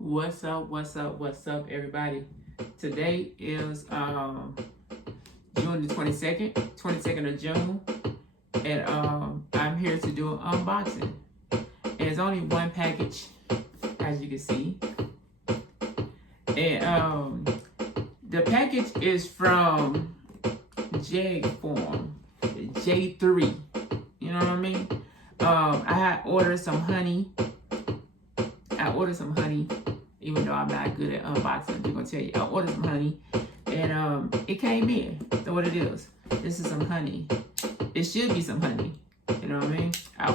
What's up, everybody? Today is June the 22nd of June, and I'm here to do an unboxing. And it's only one package, as you can see. And the package is from Jag Form, J3. You know what I mean? I had ordered some honey. Even though I'm not good at unboxing. I'm just gonna tell you, I ordered some honey, and it came in. So what it is? This is some honey. It should be some honey. You know what I mean? I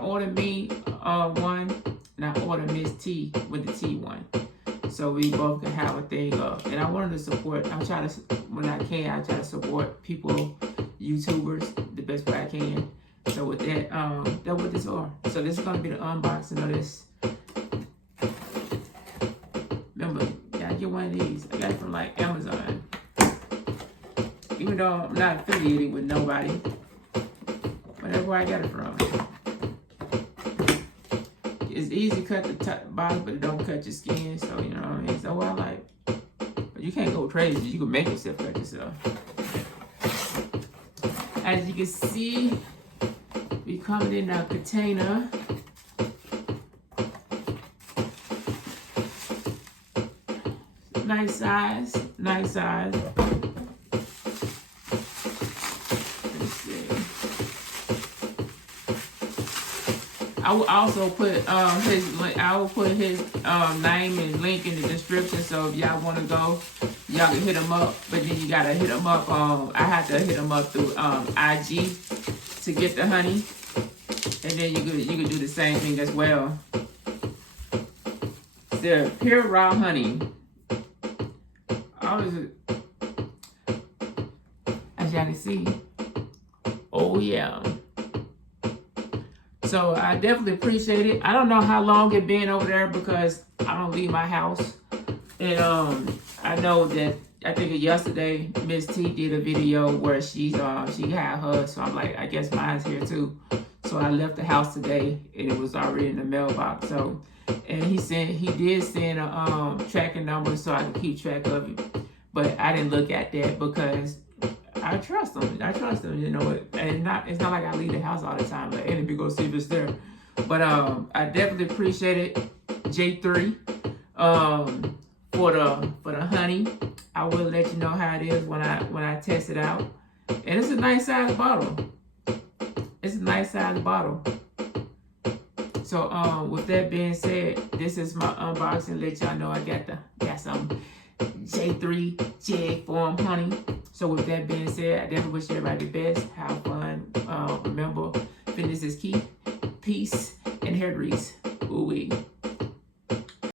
ordered me one, and I ordered Miss T with the T one, so we both can have a thing up. And I wanted to support. I'm trying to, when I can, I try to support people, YouTubers, the best way I can. So with that, that's what this are. So this is gonna be the unboxing of this. Remember, you gotta get one of these. I got it from like Amazon. Even though I'm not affiliated with nobody, but that's where I got it from. It's easy to cut the bottom, but it don't cut your skin. So you know what I mean. So I like, but you can't go crazy. You can make yourself cut yourself. As you can see, we coming in a container. Nice size. Let's see. I will also put his link. I will put his name and link in the description. So if y'all want to go, y'all can hit him up. But then you gotta hit him up. I have to hit him up through IG to get the honey, and then you could do the same thing as well. The pure raw honey. As y'all can see, oh yeah. So I definitely appreciate it. I don't know how long it been over there because I don't leave my house, and I know that I think yesterday Miss T did a video where she had hers. So I'm like, I guess mine's here too. So I left the house today and it was already in the mailbox. So, and he did send a tracking number so I could keep track of it. But I didn't look at that because I trust him. You know, and it's not like I leave the house all the time. Like, let me go see if it's there. But I definitely appreciate it, J3, for the honey. I will let you know how it is when I test it out. And it's a nice size bottle. So with that being said, this is my unboxing. Let y'all know I got some J3 Jag Form honey. So with that being said, I definitely wish everybody the best. Have fun. Remember, fitness is key. Peace and hair grease. Ooh-wee.